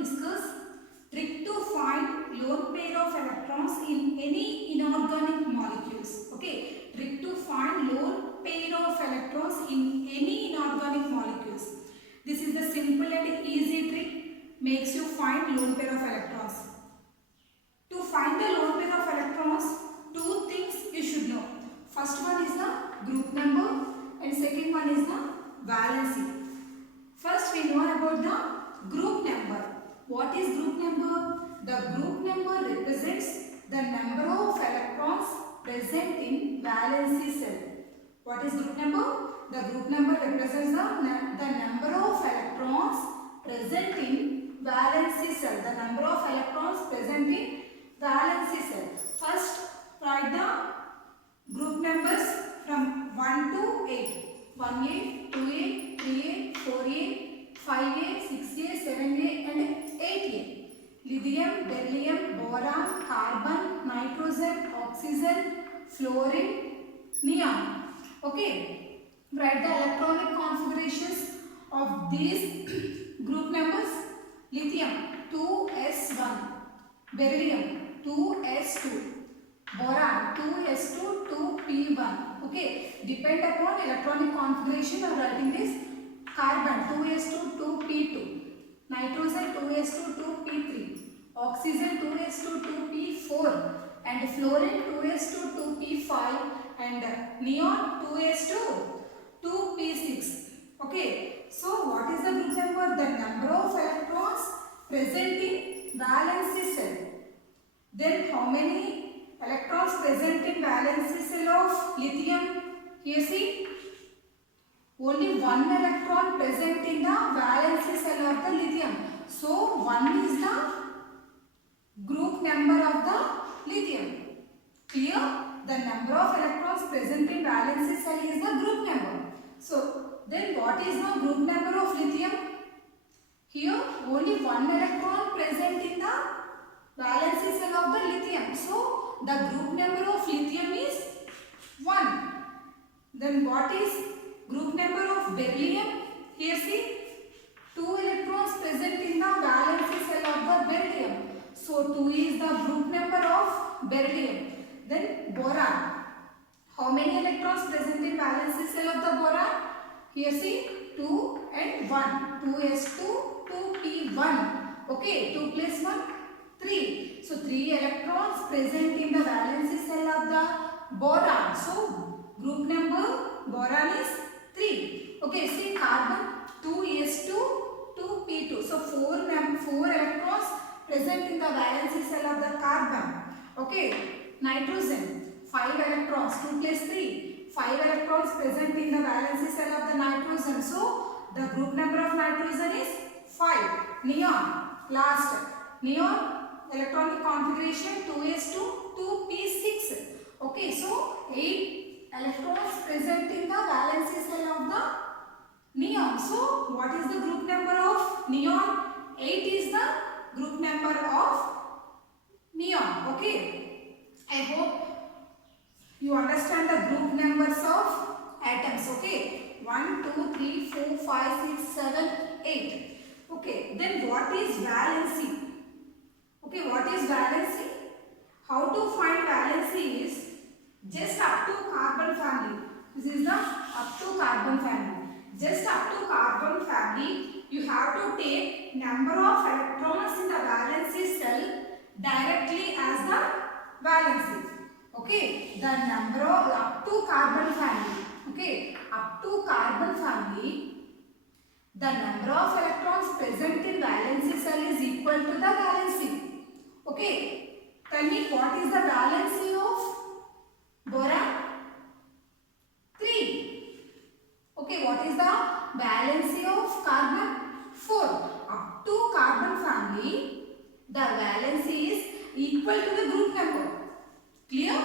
discuss trick to find lone pair of electrons in any inorganic molecules. Okay, trick to find lone pair of electrons in any inorganic molecules. This is the simple and easy trick, makes you find lone pair of electrons. To find the lone pair of electrons, two things you should know. First one is the group number and second one is the valency. First we know about the group number. What is group number? The group number represents the number of electrons present in valency cell. What is group number? The group number represents the number of electrons present in valency cell. The number of electrons present in valency cell. First write the group numbers from 1 to 8. 1A, 2A, 3A, 4A, 5A, 6A, 7A and 8A. Lithium, beryllium, boron, carbon, nitrogen, oxygen, fluorine, neon. Okay. Write the electronic configurations of these group numbers. Lithium 2s1, beryllium 2s2, boron 2s2, 2p1. Okay, depend upon electronic configuration of writing this. Carbon 2s2, 2p2, nitrogen 2s2, 2p3, oxygen 2s2, 2p4 and fluorine 2s2, 2p5 and neon 2s2, 2p6. Okay, so what is the group number? The number of electrons present in valency cell. Then how many electrons present in valency cell of lithium? Here see, only one electron present in the valency cell of the lithium. So 1 is the group number of the lithium. Clear? The number of electrons present in valency cell is the group number. So then what is the group number of lithium? Here only one electron present in the valency cell of the lithium. So the group number of lithium is 1. Then what is group number of beryllium? Here see, 2 electrons present in the valency cell of the beryllium. So 2 is the group number of beryllium. Then boron. How many electrons present in valency cell of the boron? Here see, 2 and 1. 2s2, 2p1. Okay, 2 plus 1, 3. So 3 electrons present in the valency cell of the boron. So group number boron is 3. Okay, see carbon 2s2, 2p2. So 4 electrons present in the valency cell of the carbon. Okay, nitrogen 5 electrons, 2 plus 3. 5 electrons present in the valency cell of the nitrogen. So the group number of nitrogen is 5. Neon, last. Neon electronic configuration 2s2, 2p6. Okay, so 8 electrons present in the valency cell of the neon. So what is the group number of neon? 8 is the group number of neon. Okay, I hope you understand the group numbers of atoms. Okay, 1, 2, 3, 4, 5, 6, 7, 8. Okay, then what is valency? Okay, what is valency? How to find valency is just up to carbon family. This is the up to carbon family. Just up to carbon family, you have to take number of electrons in the valency cell directly as the valency. Okay, the number of up to carbon family. Okay, up to carbon family, the number of electrons present in valency cell is equal to the valency. Okay, tell me what is the valency of boron? 3. Okay, what is the valency of carbon? 4. Up to carbon family, the valency is equal to the group number. Clear?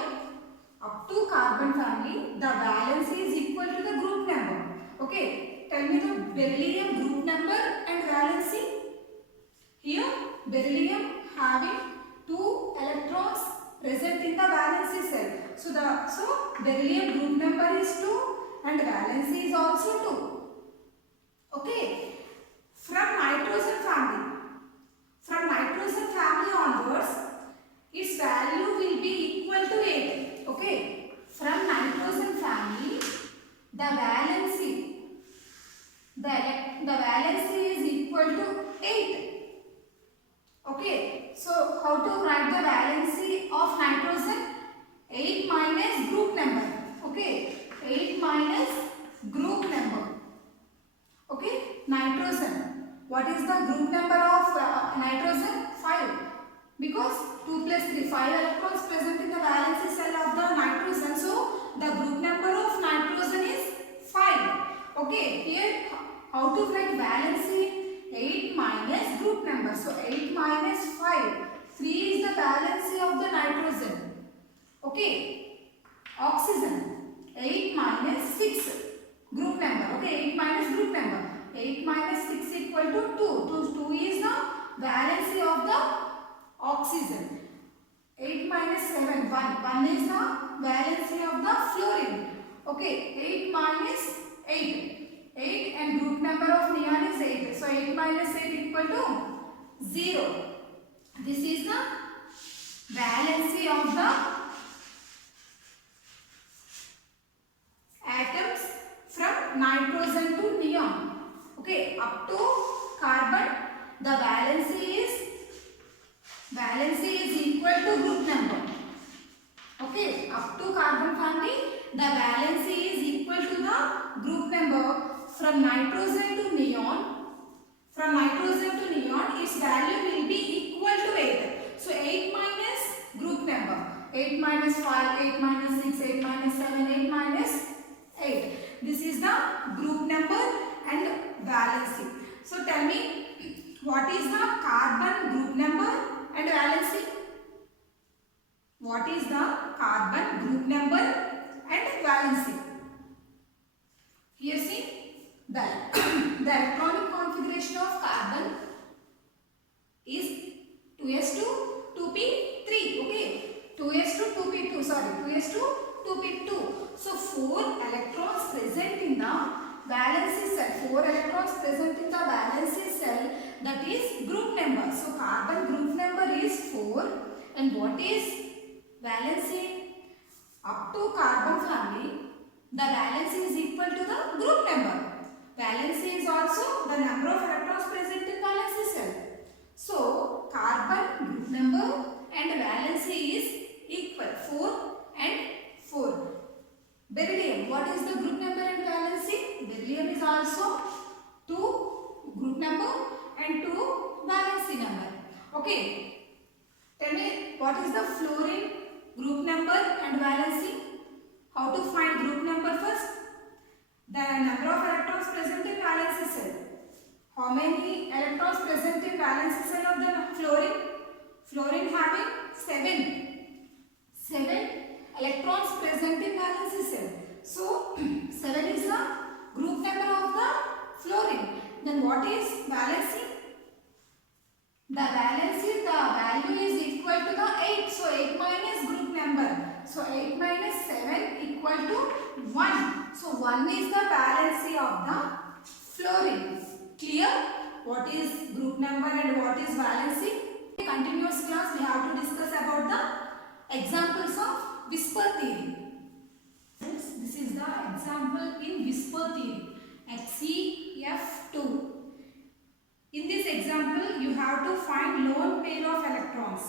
Up to carbon family, the valency is equal to the group number. Okay, tell me the beryllium group number and valency. Here, beryllium having 2 electrons present in the valency cell. So beryllium group number is 2 and valency is also 2. Okay, from nitrogen family, minus group number. Okay, nitrogen. What is the group number of nitrogen? 5. Because 2 plus 3, 5 electrons present in the valence cell of the nitrogen. So the group number of nitrogen is 5. Okay, here how to write valency? 8 minus group number. So 8 minus 5. 3 is the valency of the nitrogen. Okay, oxygen. 8 minus 6 group number. Okay, 8 minus group number. 8 minus 6 equal to 2. 2 is the valency of the oxygen. 8 minus 7, 1. 1 is the valency of the fluorine. Okay, 8 minus 8. 8 and group number of neon is 8. So 8 minus 8 equal to 0. This is the valency of the atoms from nitrogen to neon. Okay, up to carbon, the valency is equal to group number. Okay, up to carbon family, the valency is equal to the group number. From nitrogen to neon, its value will be equal to 8. So 8 minus group number. 8 minus 5, 8 minus 6, 8 minus 7, 8 minus 8. This is the group number and valency. So tell me, what is the carbon group number and valency? What is the carbon group number and valency? Here see, the electronic configuration of carbon is 2s2 2p3. Okay, 2s2 2p2. Sorry, 2s2 2p2. So 4 electrons present in the valency cell. 4 electrons present in the valency cell, that is group number. So carbon group number is 4. And what is valency? Up to carbon family, the valency is equal to the group number. Valency is also the number of electrons present in valency cell. So carbon group number and valency is equal, 4 and 4. Beryllium, what is the group number and valency? Beryllium is also 2 group number and 2 valency number. Okay, tell me, what is the fluorine group number and valency? How to find group number first? The number of electrons present in valency cell. How many electrons present in valency cell of the fluorine? Fluorine having 7. 7 electrons present in valency cell. So 7 is the group number of the fluorine. Then what is valency? The valency, the value is equal to the 8. So 8 minus group number. So 8 minus 7 equal to 1. So 1 is the valency of the fluorine. Clear? What is group number and what is valency? In continuous class, we have to discuss about the examples of whisper theory. This is the example in whisper theory, XeF2. In this example, you have to find lone pair of electrons.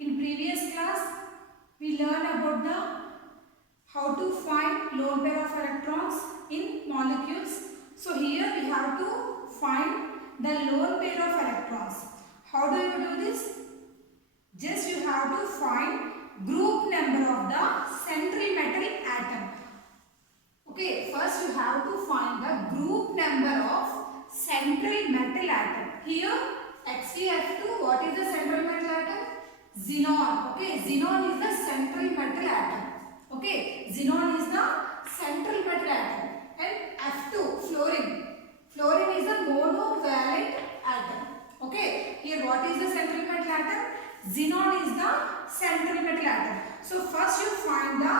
In previous class, we learned about the how to find lone pair of electrons in molecules. So here we have to find the lone pair of electrons. How do you do this? Just you have to find group number of the central metal atom. Okay, first you have to find the group number of central metal atom. Here XeF2, what is the central metal atom? Xenon. Okay, xenon is the central metal atom. Okay, xenon is the central metal atom. And F2, fluorine. Fluorine is the monovalent atom. Okay, here what is the central metal atom? Xenon is the central metal atom. So first you find the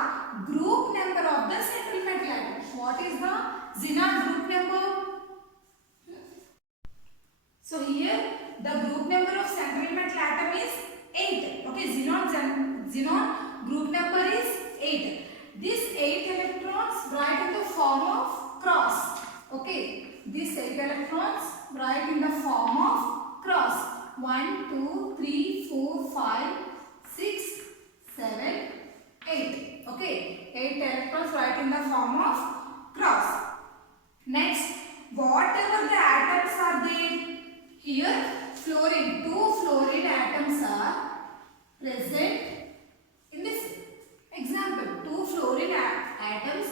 group number of the central metal atom. What is the xenon group number? So here the group number of central metal atom is 8. Okay, xenon group number is 8. These 8 electrons write in the form of cross. Okay, these 8 electrons write in the form of cross. 1, 2, 3, 4, 5, 6, 7, 8. Okay, 8 electrons write in the form of cross. Next, whatever the atoms are there, here fluorine, 2 fluorine atoms are present in this example. 2 fluorine atoms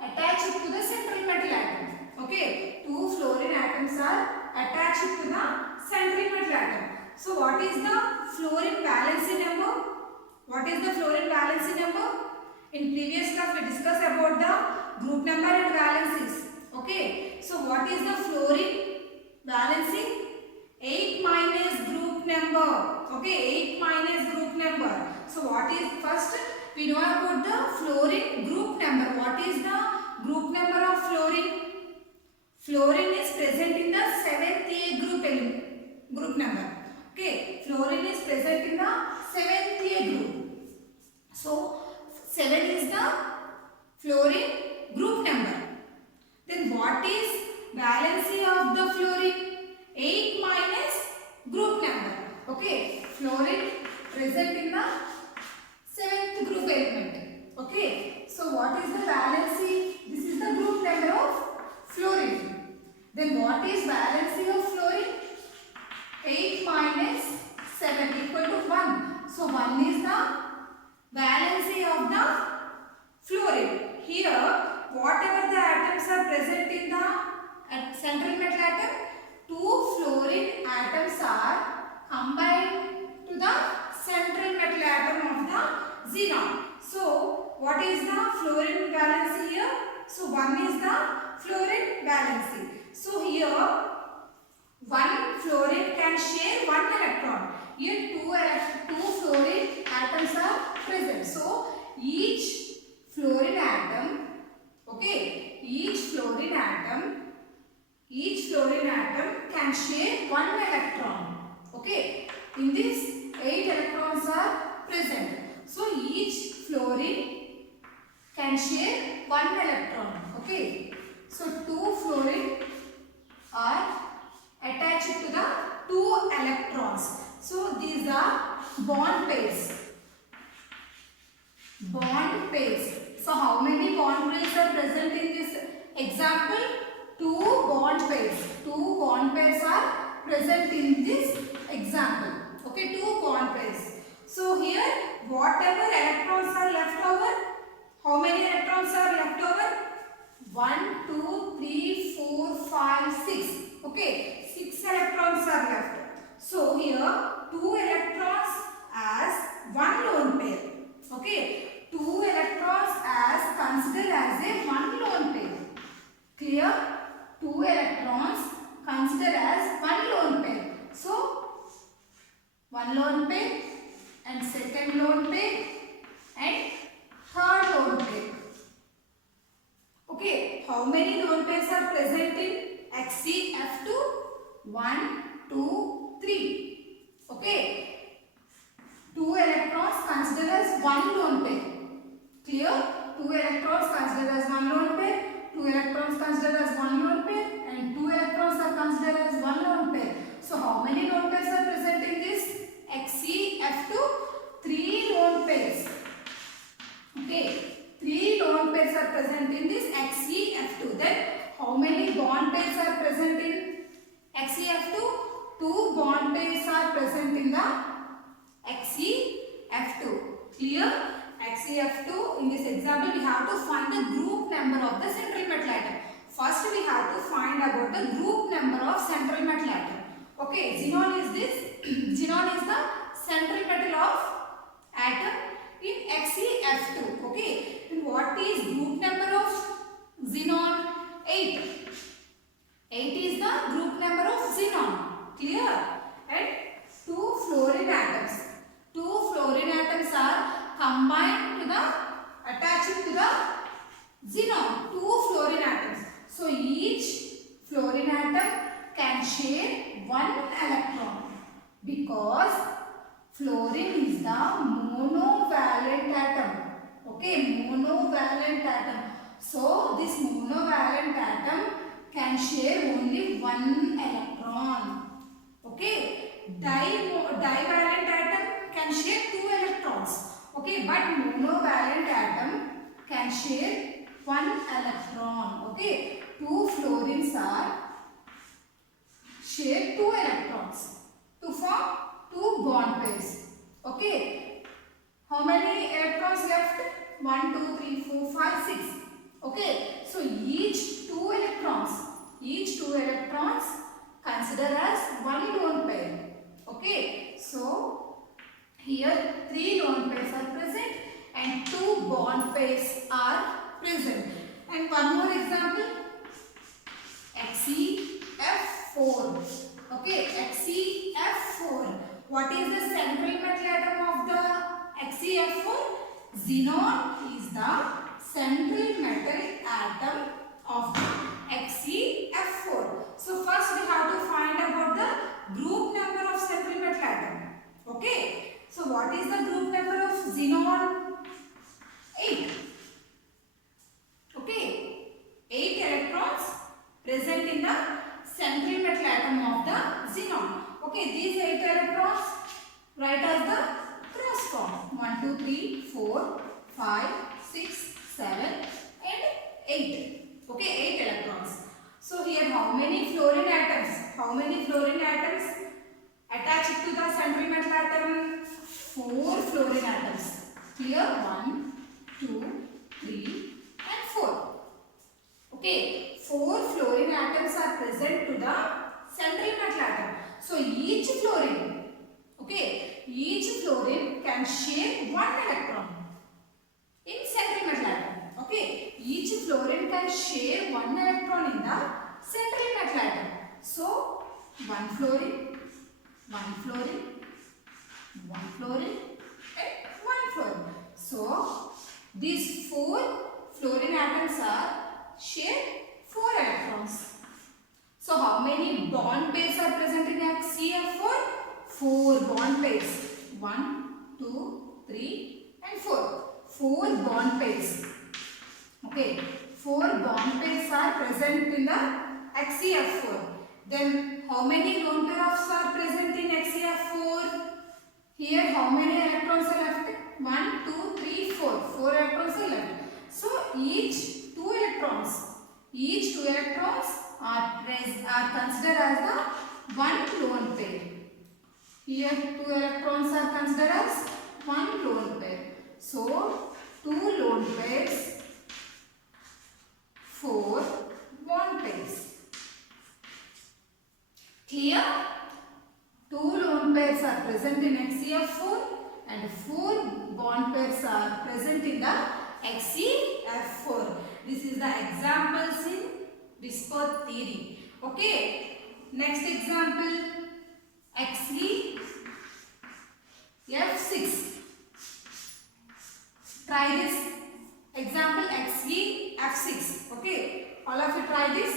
attached to the central metal atom. Okay, 2 fluorine atoms are attached to the central metal atom. So what is the fluorine valency number? What is the fluorine valency number? In previous class we discussed about the group number and valencies. Okay, so what is the fluorine valency? 8 minus group number. Okay, 8 minus group number. So what is first? We know about the fluorine group number. What is the group number of fluorine? Fluorine is present in the 7th A group number. Okay, fluorine is present in the 7th A group. So 7 is the fluorine group number. Then what is valency of the fluorine? 8 minus group number. Okay, fluorine present in the 7th group element. Okay, so what is the valency? This is the group number of fluorine. Then what is valency of fluorine? 8 minus 7 equal to 1. So 1 is the valency of the fluorine. Here, whatever the atoms are present in the central metal atom, 2 fluorine atoms are combined to the central metal atom of the xenon. So, what is the fluorine valency here? So, 1 is the fluorine valency. So, here, 1 fluorine can share 1 electron. Here, 2 fluorine atoms are present. So, each fluorine atom, okay, each fluorine atom can share 1 electron. Okay, in this 8 electrons are present. So each fluorine can share 1 electron. Okay, so 2 fluorine are attached to the 2 electrons. So these are bond pairs. Bond pairs. So how many bond pairs are present in this example? 2 bond pairs. 2 bond pairs are present in this example. Okay, 2 bond pairs. So here whatever electrons are left over, how many electrons are left over? 1, 2, 3, 4, 5, 6. Okay, 6 electrons are left. So here 2 electrons as 1 lone pair. Okay, 2 electrons as considered as a 1 lone pair. Clear? 2 electrons considered as 1 lone pair. So 1 lone pair and second lone pair and third lone pair. Okay, how many lone pairs are present in XCF2? 1, 2, 3. Okay, 2 electrons considered as 1 lone pair. Clear? 2 electrons considered as 1 lone pair, 2 electrons considered as 1 lone pair, and 2 electrons are considered as 1 lone pair. So how many lone pairs are present in this XCF2? 3 lone pairs. Okay, 3 lone pairs are present in this XCF2. Then how many bond pairs are present in XCF2? 2 bond pairs are present in the XCF2. Clear? XCF2, in this example we have to find the group number of the central metal atom. First we have to find about the group number of central metal atom. Okay, xenon is this. Xenon is the central metal of atom in XCF2. Okay, and what is group number of xenon? 8. 8 is the group number of xenon. Clear? And 2 fluorine atoms. 2 fluorine atoms are combined to the, attached to the xenon. 2 fluorine atoms. So each fluorine atom can share 1 electron because fluorine is the monovalent atom. Okay, monovalent atom. So this monovalent atom can share only 1 electron. Okay, divalent atom can share 2 electrons. Okay, but monovalent atom can share 1 one electron. Okay, two fluorines are share two electrons to form two bond pairs. Okay, how many electrons left? 1, 2, 3, 4, 5, 6. Okay, so each two electrons consider as one lone pair. Okay, so here three lone pairs are present and two bond pairs are present. And one more example, XeF4. Okay, XeF4. What is the central metal atom of the XeF4? Xenon is the central metal atom of the XeF4. So first we have to find about the group number of central metal atom. Okay. So what is the group number of xenon? 8. Okay. 8 electrons present in the central metal atom of the xenon. Okay, these 8 electrons write as the cross form. 1, 2, 3, 4, 5, 6, 7 and 8. Okay, 8 electrons. So here how many fluorine atoms? How many fluorine atoms attached to the central metal atom? 4 fluorine atoms. Clear? 1, 2, 3 and 4. Okay, 4 fluorine atoms are present to the central metal atom. So each fluorine, okay, each fluorine can share one electron in central metal atom. Okay, each fluorine can share one electron in the central metal atom. So one fluorine, one fluorine, one fluorine and one fluorine. So these 4 fluorine atoms are share 4 electrons. So how many bond pairs are present in XeF4? 4 bond pairs. 1, 2, 3 and 4. 4 bond pairs. Okay, 4 bond pairs are present in the XeF4. Then how many lone pairs are present in XeF4? Here how many electrons are left? 1, 2, 3, 4. 4 electrons are left. So each two electrons are considered as the one lone pair. Here 2 electrons are considered as one lone pair. So 2 lone pairs, 4 bond pairs. Clear? 2 lone pairs are present in XeF4 and 4 bond pairs are present in the XeF4. This is the examples in disperse theory. Okay. Next example, XeF6. Try this example, XeF6. Okay. All of you try this.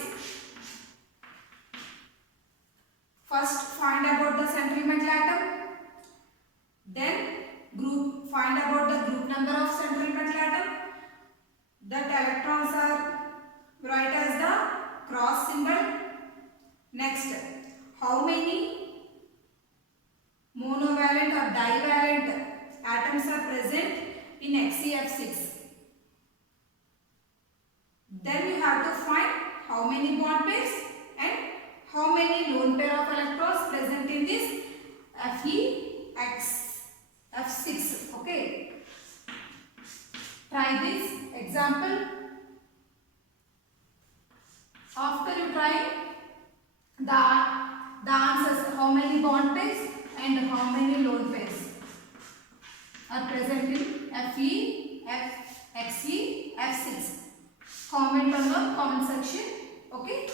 First find about the central metal atom. Then find about the group number of central metal atom. That electrons are write as the cross symbol. Next, how many monovalent or divalent atoms are present in XeF6? Then you have to find how many bond pairs and how many lone pair of electrons present in this Fe6. Okay. Try this example. After you try the answers, how many bond pairs and how many lone pairs are present in XeF6. Comment on the comment section. Okay.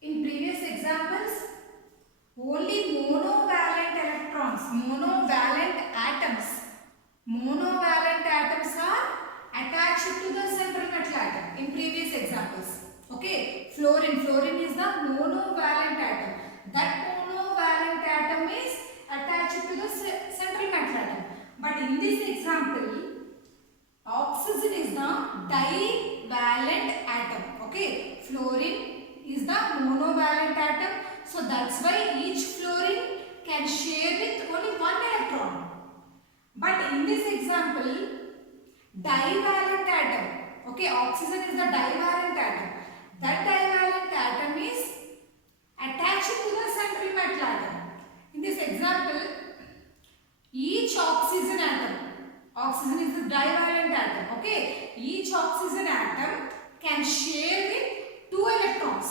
In previous examples, only monovalent electrons, monovalent atoms are attached to the central metal atom in previous examples. Okay, fluorine is the monovalent atom. That monovalent atom is attached to the central metal atom. But in this example, oxygen is the divalent atom. Okay, fluorine is the monovalent atom. So that's why each fluorine can share with only one electron. But in this example, divalent atom, Okay, oxygen is the divalent atom. That divalent atom is attached to the central metal atom. In this example, each oxygen atom, oxygen is the divalent atom, okay, each oxygen atom can share with 2 electrons.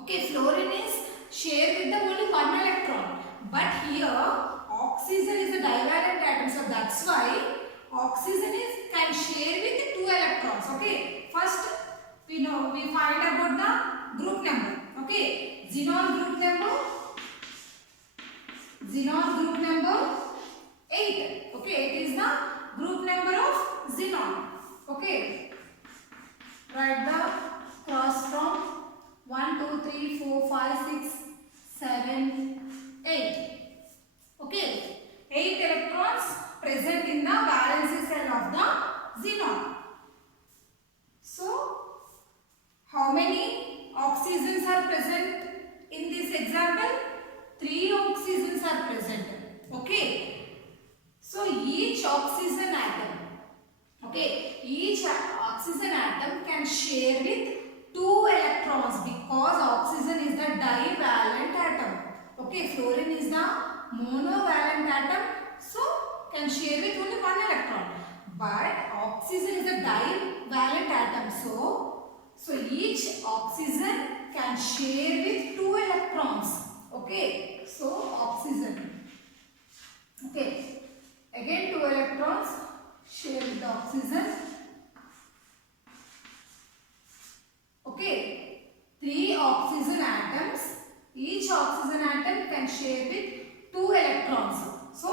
Okay, fluorine is share with the only 1 electron, but here oxygen is a divalent atom, so that's why oxygen can share with 2 electrons. Okay, first we find about the group number. Okay, xenon group number 8. Okay, it is the group number of xenon. Okay, write the cross from 1 2 3 4 5 6 7 8. Okay, 8 electrons present in the valence cell of the xenon. So how many oxygens are present in this example? 3 oxygens are present. Okay, so each oxygen atom, okay, each oxygen atom can share with 2 electrons because oxygen is the divalent atom. Okay, fluorine is the monovalent atom, so can share with only 1 electron, but oxygen is a divalent atom, so each oxygen can share with 2 electrons. Okay, so oxygen, okay, again 2 electrons share with the oxygen. Okay, 3 oxygen atoms, each oxygen atom can share with 2 electrons. So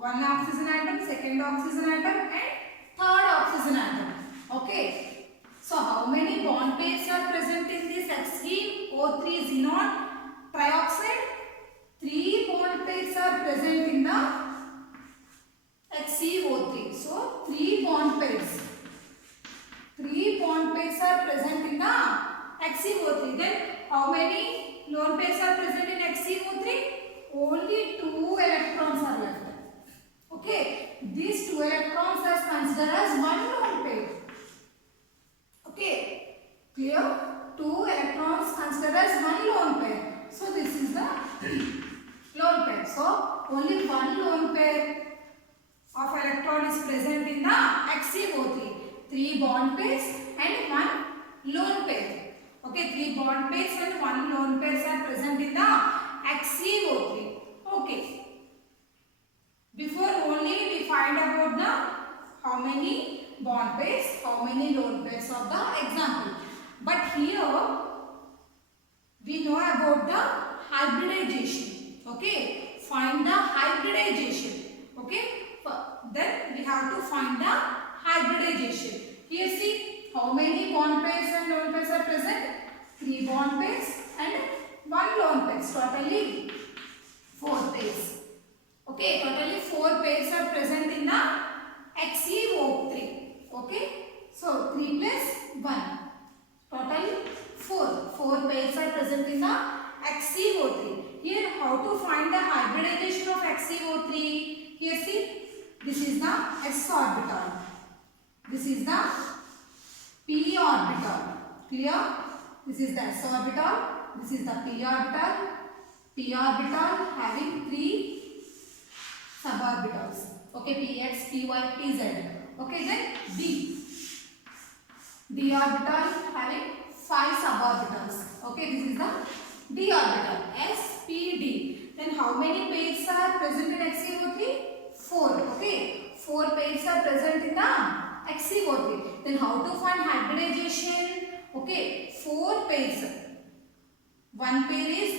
1 oxygen atom, second oxygen atom and third oxygen atom. Okay, so how many bond pairs are present in this HCO3 xenon trioxide? 3 bond pairs are present in the HCO3. So 3 bond pairs. 3 bond pairs are present in the HCO3. Then how many lone pairs are present in HCO3? Only 2 electrons are left. Okay, these 2 electrons are considered as 1 lone pair. Okay, clear? 2 electrons considered as 1 lone pair. So this is the lone pair. So only 1 lone pair of electron is present in the HCO3. 3 bond pairs and 1 lone pair. Okay, 3 bond pairs and 1 lone pairs are present in the HCO3. Okay. Before only we find about the how many bond pairs, how many lone pairs of the example. But here we know about the hybridization. Okay, find the hybridization. Okay, then we have to find the hybridization. Here see how many bond pairs and lone pairs are present? 3 bond pairs and 1 lone pairs. Totally 4 pairs. Okay, totally 4 pairs are present in the HCO3. Okay, so 3 plus 1. Totally 4 pairs are present in the HCO3. Here how to find the hybridization of HCO3? Here see, this is the s orbital. This is the p orbital. Clear? This is the s orbital. This is the p orbital. P orbital having 3 suborbitals. Okay, px, py, pz. Okay, then d. D orbital having 5 suborbitals. Okay, this is the d orbital. S, p, d. Then how many pairs are present in HCO3? 4. Okay, 4 pairs are present in the HCO3. Then how to find hybridization? Okay, 4 pairs. 1 pair is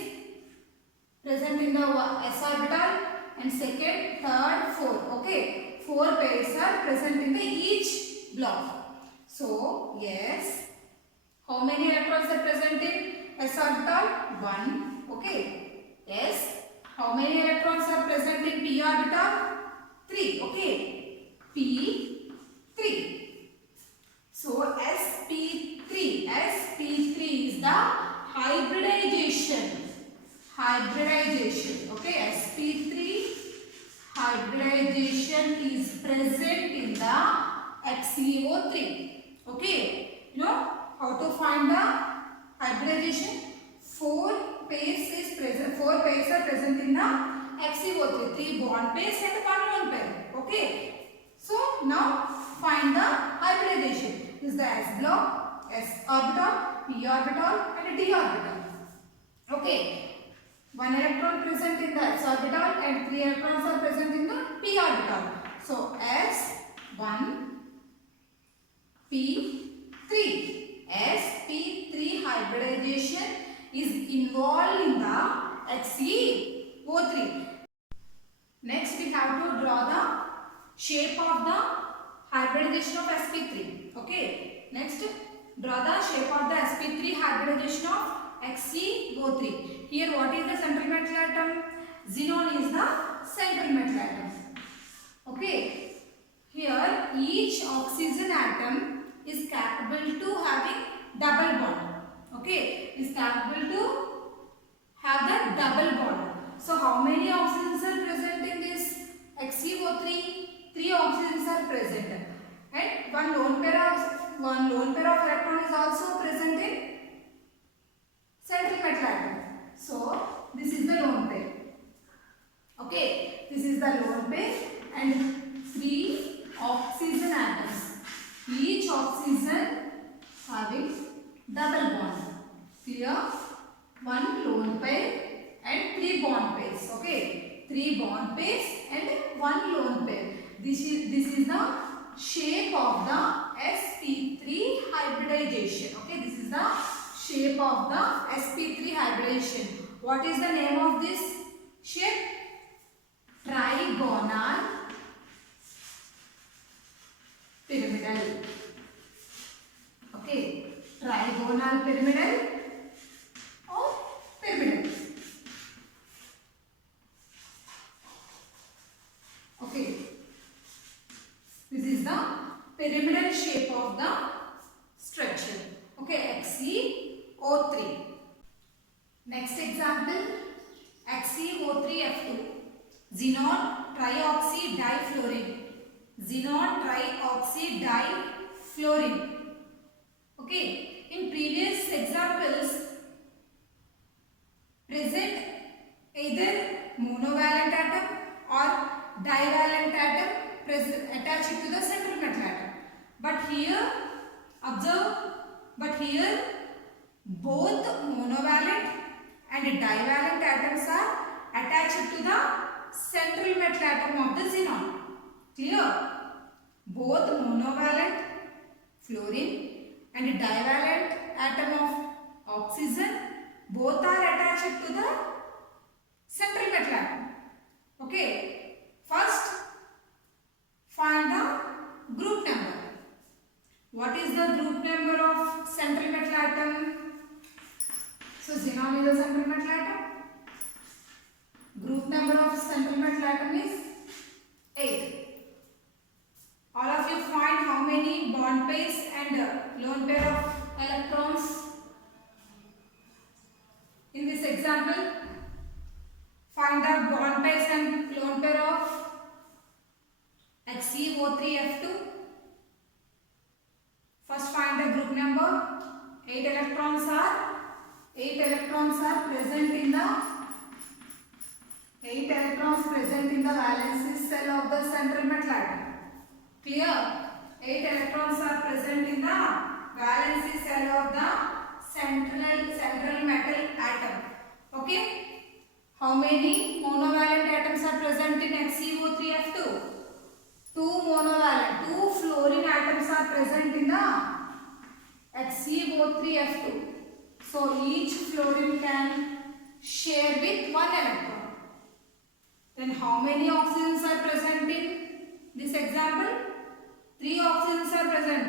present in the s orbital and second, third, fourth. Okay, 4 pairs are present in the each block. So yes, how many electrons are present in s orbital? 1. Okay, yes. How many electrons are present in p orbital? 3. Okay, p3. So sp3 is the hybridization. Okay, sp3 hybridization is present in the HCO3. Okay, you know how to find the hybridization? 4 pairs is present. 4 pairs are present in the HCO3. 3 bond pairs and 1 lone pair. Okay. So now find the hybridization. This is the s block, s orbital, p orbital, and d orbital. Okay. 1 electron present in the s orbital and 3 electrons are present in the p orbital. So s1, p3. sp3 hybridization is involved in the HCO3. Next we have to draw the shape of the hybridization of sp3. Okay. Next draw the shape of the sp3 hybridization of HCO3. Here what is the central metal atom? Xenon is the central metal atom. Okay. Here each oxygen atom is capable to having double bond. Okay. Is capable to have the double bond. So how many oxygens are present in this HCO3? 3 oxygens are present. And one lone pair of electron is also present in central metal atom. So this is the lone pair. Okay, this is the lone pair and 3 oxygen atoms. Each oxygen having double bond. Clear? 1 lone pair and 3 bond pairs. Okay, 3 bond pairs and 1 lone pair. This is the shape of the sp3 hybridization. Okay, this is the shape of the sp3 hybridization. What is the name of this shape? Trigonal pyramidal. Okay, trigonal pyramidal or pyramidal. Okay, this is the pyramidal shape of the structure. Okay, HCO3. Next example, HCO3F2. Xenon trioxy difluorine. Xenon trioxy difluorine. Okay, in previous examples, present either monovalent atom or divalent atom present attached to the central metal atom. But here, observe, both monovalent and divalent atoms are attached to the central metal atom of the xenon. Clear? Both monovalent fluorine and divalent atom of oxygen both are attached to the central metal atom. Okay. First, find the group number. What is the group number of central metal atom? So xenon is a central metal atom. Group number of central metal atom is 8. All of you find how many bond pairs and lone pair of electrons in this example. Find the bond pairs and lone pair of HCO3F2. First find the group number. 8 electrons are present in the valence shell of the central metal atom. Clear? 8 electrons are present in the valence shell of the central metal atom. Okay? How many monovalent atoms are present in HCO3F2? 2 monovalent, 2 fluorine atoms are present in the HCO3F2. So each fluorine can share with 1 electron. Then how many oxygens are present in this example? 3 oxygens are present.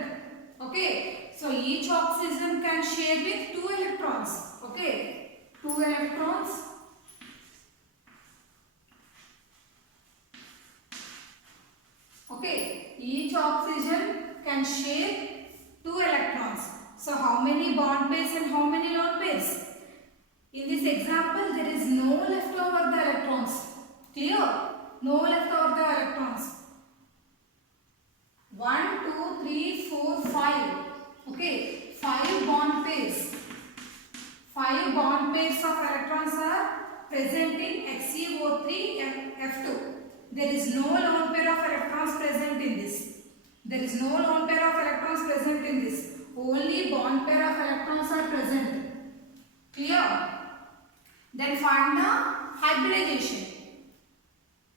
Okay. So each oxygen can share with 2 electrons. Okay. 2 electrons. Okay. Each oxygen can share 2 electrons. So how many bond pairs and how many lone pairs? In this example, there is no leftover the electrons. Clear? No leftover the electrons. 1, 2, 3, 4, 5. there is no lone pair of electrons present in this. There is no lone pair of electrons present in this. Only bond pair of electrons are present. Clear? Then find the hybridization.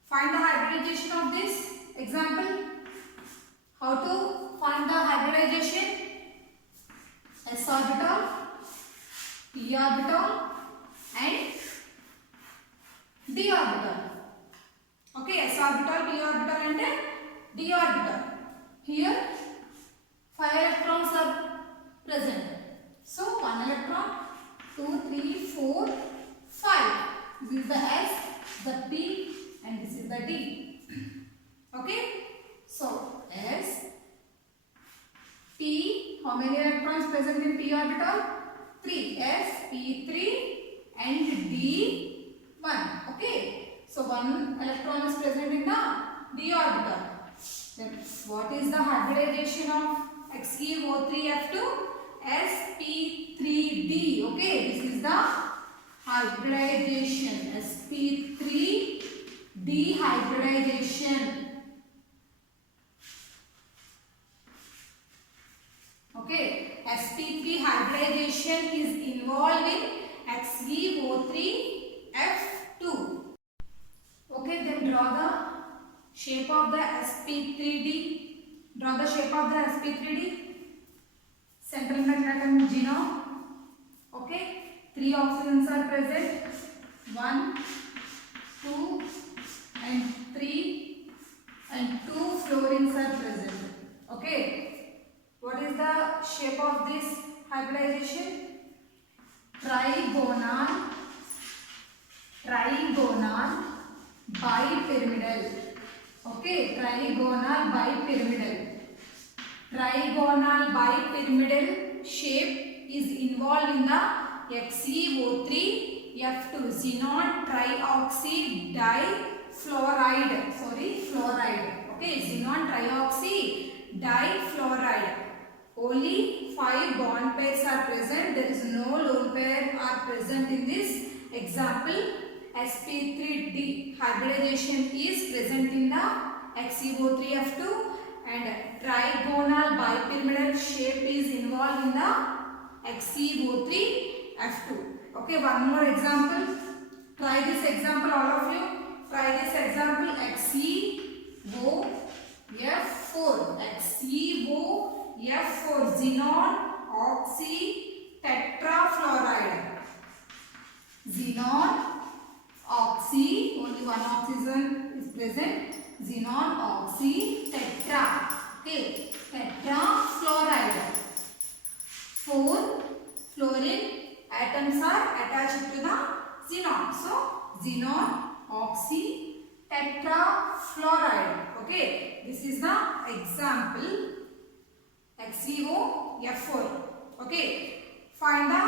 Find the hybridization of this example. How to find the hybridization? S orbital, p orbital and d orbital. Okay, s orbital, p orbital and d orbital. Here 5 electrons are present. So 1 electron, 2, 3, 4, 5. This is the S, the P and this is the D. Okay. So S, P, how many electrons present in P orbital? 3. S, P3 and D 1. Okay. So 1 electron is present in the D orbital. Then what is the hybridization of XeO3F2? sp3d. Okay, this is the hybridization. sp3d hybridization. Okay, sp3 hybridization is involved in XeO3F2. Okay, then draw the shape of the sp3d. Draw the shape of the sp3d. Central magnetic genome. Okay, 3 oxygens are present. 1, 2 and 3 and 2 fluorines are present. Okay, what is the shape of this hybridization? Trigonal bipyramidal. Okay, trigonal bipyramidal. Trigonal bipyramidal shape is involved in the XeO3F2 xenon trioxy difluoride. Fluoride. Okay, xenon trioxy difluoride. Only 5 bond pairs are present. There is no lone pair are present in this example. sp3d hybridization is present in the XeO3F2 and trigonal bipyramidal shape is involved in the XeO3F2. Okay, one more example. Try this example, all of you. Try this example. XeO4. XeO4 xenon oxy tetrafluoride. Xenon oxy, only one oxygen is present. Xenon oxy tetra. Okay, tetrafluoride. 4 fluorine atoms are attached to the xenon. So xenon oxy tetrafluoride. Okay, this is the example XeO4. Okay, find the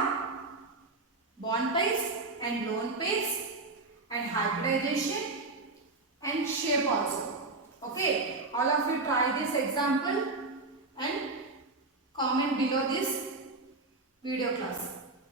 bond pairs and lone pairs and hybridization and shape also. Okay, all of you try this example and comment below this video class.